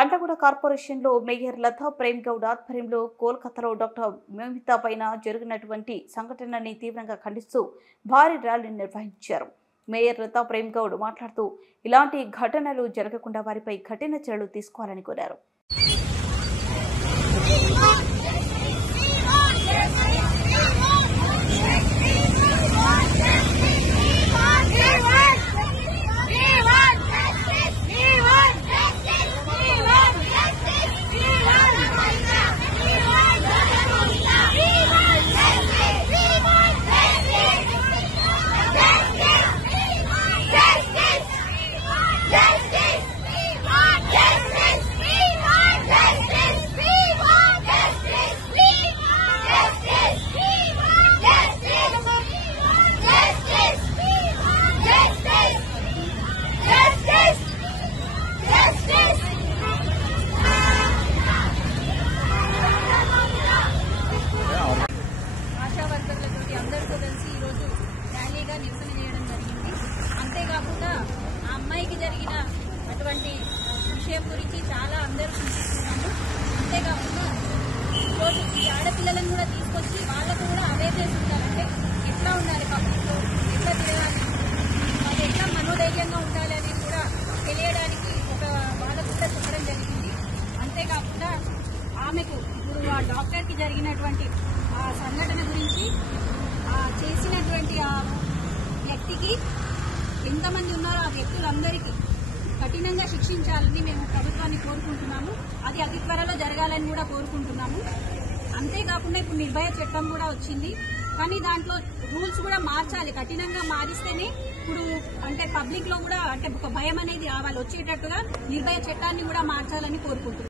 పంటగూడ కార్పొరేషన్లో మేయర్ లతా ప్రేమ్ గౌడ్ ఆధ్వర్యంలో కోల్కతాలో డాక్టర్ మమితా పైన జరిగినటువంటి సంఘటనని తీవ్రంగా ఖండిస్తూ భారీ ర్యాలీ నిర్వహించారు. మేయర్ లతా ప్రేమ్ గౌడ్ మాట్లాడుతూ ఇలాంటి ఘటనలు జరగకుండా వారిపై కఠిన చర్యలు తీసుకోవాలని కోరారు. అందరితో కలిసి ఈరోజు ర్యాలీగా నిరసన చేయడం జరిగింది. అంతేకాకుండా ఆ అమ్మాయికి జరిగిన అటువంటి విషయం గురించి చాలా అందరూ చింతిస్తున్నాము. అంతేకాకుండా ఈరోజు ఈ ఆడపిల్లలను కూడా తీసుకొచ్చి వాళ్ళకు కూడా అవేర్నెస్ ఉండాలంటే ఎట్లా ఉండాలి, పబ్లిక్లో ఎట్లా తిరగాలి, వాళ్ళు ఎట్లా మనోధైర్యంగా ఉండాలి అనేది కూడా తెలియడానికి వాళ్ళకు కూడా చెప్పడం జరిగింది. అంతేకాకుండా ఆమెకు ఇప్పుడు ఆ డాక్టర్కి జరిగినటువంటి ఆ సంఘటన గురించి చేసినటువంటి ఆ వ్యక్తికి ఎంతమంది ఉన్నారో ఆ వ్యక్తులందరికీ కఠినంగా శిక్షించాలని మేము ప్రభుత్వాన్ని కోరుకుంటున్నాము. అది అతి త్వరలో జరగాలని కూడా కోరుకుంటున్నాము. అంతేకాకుండా ఇప్పుడు నిర్భయ చట్టం కూడా వచ్చింది, కానీ దాంట్లో రూల్స్ కూడా మార్చాలి. కఠినంగా మారిస్తేనే ఇప్పుడు అంటే పబ్లిక్ లో కూడా అంటే ఒక భయం అనేది వాళ్ళు వచ్చేటట్టుగా నిర్భయ చట్టాన్ని కూడా మార్చాలని కోరుకుంటున్నాం.